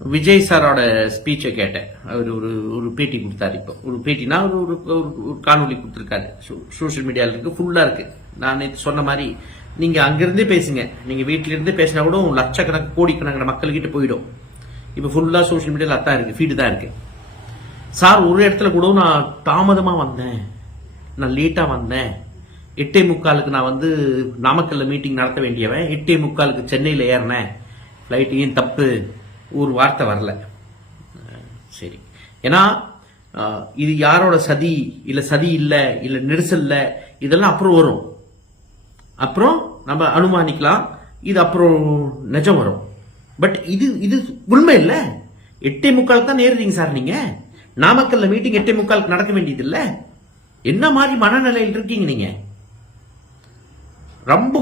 விஜய் சாரோட ஸ்பீச்சை கேட்டேன். அவர் ஒரு பேட்டி கொடுத்தாரு. இப்போ ஒரு பேட்டினா ஒரு காணொலி கொடுத்துருக்காரு. சோசியல் மீடியால இருக்கு, ஃபுல்லா இருக்கு. நான் சொன்ன மாதிரி நீங்க அங்கிருந்தே பேசுங்க, நீங்க வீட்டில இருந்தே பேசினா கூட லட்சக்கணக்கு கோடிக்கணக்கான மக்கள்கிட்ட போயிடும். இப்ப ஃபுல்லா சோசியல் மீடியால அதான் இருக்கு, ஃபீடு தான் இருக்கு. சார் ஒரு இடத்துல கூட நான் தாமதமா வந்தேன், நான் லேட்டா வந்தேன், 8:45 நான் நாமக்கல்ல மீட்டிங் நடத்த வேண்டியவன் 8:45 சென்னையில ஏறினேன், ஃபிளைட் ஏன் தப்பு, ஒரு வார்த்தை வரல. சரி, ஏன்னா இது யாரோட சதி இல்ல சதி இல்ல இல்ல நெரிசல் இல்ல, இதெல்லாம் அப்புறம் வரும், அப்புறம் நம்ம அனுமானிக்கலாம், இது அப்புறம் நிஜம் வரும். பட் இது உண்மை இல்ல. 8:45 தான் ஏறுறீங்க சார். நீங்க நாமக்கல்ல மீட்டிங் 8:45 நடக்க வேண்டியது இல்ல. என்ன மாதிரி மனநிலையில் இருக்கீங்க நீங்க? ரொம்ப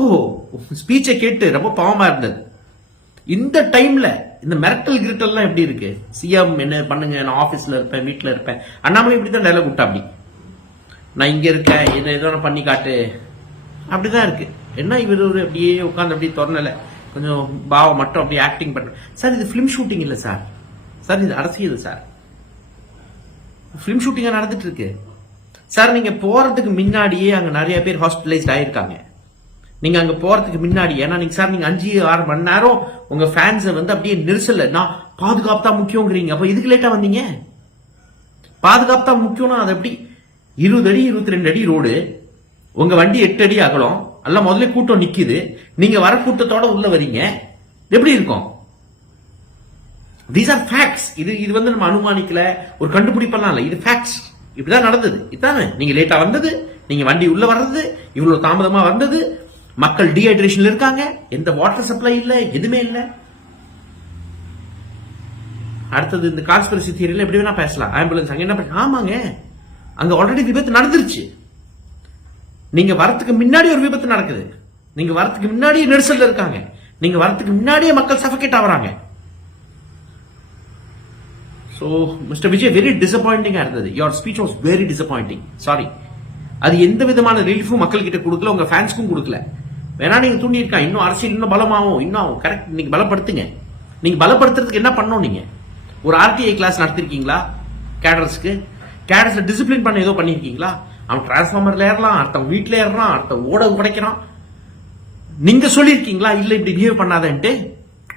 ஸ்பீச்சை கேட்டு ரொம்ப பாவமா இருந்தது. இந்த டைம்ல இந்த மிரட்டல் கிரிட்டல்லாம் எப்படி இருக்கு? சிஎம் என்ன பண்ணுங்க, நான் ஆபீஸ்ல இருப்பேன், வீட்டுல இருப்பேன். அண்ணாமலை இப்படிதான் டைலாக் விட்டா, அப்படி நான் இங்க இருக்கேன், என்ன ஏதோ பண்ணி காட்டு, அப்படிதான் இருக்கு. என்ன இவர் அப்படியே உட்காந்து அப்படியே திறனல கொஞ்சம் பாவம் மட்டும் அப்படியே ஆக்டிங் பண்ற. சார் இது பிலிம் ஷூட்டிங் இல்ல சார், சார் இது அரசியல் சார். பிலிம் ஷூட்டிங்கா நடந்துட்டு இருக்கு சார். நீங்க போறதுக்கு முன்னாடியே அங்க நிறைய பேர் ஹாஸ்பிட்டலைஸ்ட் ஆயிருக்காங்க. நீங்க அங்க போறதுக்கு முன்னாடி, ஏன்னா நீங்க சார் நீங்க 5-6 மணி நேரம் உங்க ஃபேன்ஸ் அப்படியே நெரிசல்ல, நான் பாதுகாப்பு தான் முக்கியங்கிறீங்க. அப்ப இதுக்கு லேட்டா வந்தீங்க? பாதுகாப்பு தான் முக்கியம்னா அது எப்படி? 20 அடி 22 அடி ரோடு, உங்க வண்டி 8 அடி அகலம், எல்லாம் முதல்ல கூட்டம் நிக்குது, நீங்க வர கூட்டத்தோட உள்ள வரீங்க, எப்படி இருக்கும்? These are facts. இது நம்ம அனுமானிக்கல, ஒரு கண்டுபிடிப்பெல்லாம் இல்ல, இது ஃபேக்ட்ஸ். இப்படிதான் நடந்தது. இதுதானே நீங்க லேட்டா வந்தது, நீங்க வண்டி உள்ள வர்றது, இவ்வளவு தாமதமா வந்தது, மக்கள் டீஹைட்ரேஷன்ல இருக்காங்க, எந்த வாட்டர் சப்ளை இல்ல, எதுவுமே இல்ல. அடுத்தது இந்த கான்ஸ்பிரசி தியரியில எப்படி வேணா பேசலாம். ஆம்புலன்ஸ் அங்க என்ன ஆமாங்க, அங்க ஆல்ரெடி விபத்து நடந்துருச்சு. நீங்க வரத்துக்கு முன்னாடி ஒரு விபத்து நடக்குது, நீங்க வரத்துக்கு முன்னாடியே நெரிசல்ல இருக்காங்க, நீங்க வரத்துக்கு முன்னாடியே மக்கள் சஃபகேட் ஆகுறாங்க. So, Mr. Vijay, very disappointing இருந்தது. Your speech was very disappointing. Sorry. அது எந்த விதமான ரிலீஃபும் மக்கள் கிட்ட கொடுக்கல, உங்க ஃபேன்ஸ்க்கும் கொடுக்கல. வேணா நீங்க தூண்டி இருக்கா, இன்னும் அரசியல் இன்னும் பலமாகும், இன்னும் கரெக்ட். நீங்க பலப்படுத்துங்க. நீங்க பலப்படுத்துறதுக்கு என்ன பண்ணணும்? நீங்க ஒரு ஆர்டிஐ கிளாஸ் நடத்திருக்கீங்களா? கேடர்ஸ்க்கு கேடர்ஸ்ல டிசிப்ளின் பண்ண ஏதோ பண்ணிருக்கீங்களா? அவன் டிரான்ஸ்ஃபார்மர்ல ஏறலாம், அடுத்த வீட்டுல ஏறலாம், அடுத்த ஓட உடைக்கிறான். நீங்க சொல்லிருக்கீங்களா இல்ல இப்படி பிஹேவ் பண்ணாதன்ட்டு?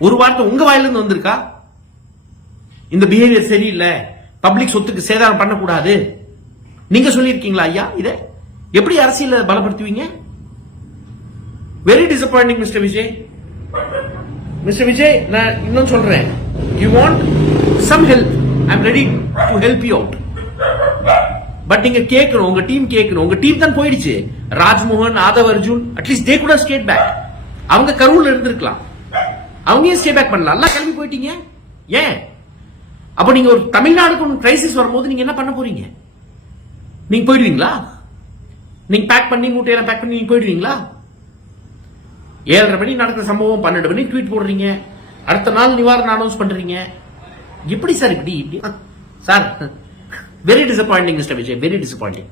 ஒரு வார்த்தை உங்க வாயில இருந்து வந்திருக்கா? இந்த பிஹேவியர் சரியில்லை, பப்ளிக் சொத்துக்கு சேதாரம் பண்ணக்கூடாது, நீங்க சொல்லிருக்கீங்களா ஐயா? இத எப்படி அரசியல பலப்படுத்துவீங்க? Very disappointing mister Vijay. Mister Vijay, நான் இன்னும் சொல்றேன், you want some help, I am ready to help you out. But நீங்க கேட்கணும், உங்க டீம் கேட்கணும். உங்க டீம் தான் போயிடுச்சு. Rajmohan, Aadhav Arjun, at least they could have stayed back. அவங்க கரூர்ல இருந்திருக்கலாம், அவங்க ஏன் ஸ்டே பேக் பண்ணலாம்? எல்லாம் கிளம்பி போயிட்டீங்க ஏன்? அப்ப நீங்க ஒரு தமிழ்நாடுக்கு ஒரு கிரைசிஸ் வரும்போது நீங்க என்ன பண்ண போறீங்க? நீங்க போயிடுவீங்களா? நீங்க பேக் பண்ணி மூட்டையெல்லாம் பேக் பண்ணி நீங்க போயிடுவீங்களா? 7:30 மணி நடக்கிற சம்பவம் 12 மணி ட்வீட் போடுறீங்க, அடுத்த நாள் நிவாரணம் அனௌன்ஸ் பண்றீங்க. எப்படி சார் இப்படி sir? Very disappointing mister Vijay, very disappointing.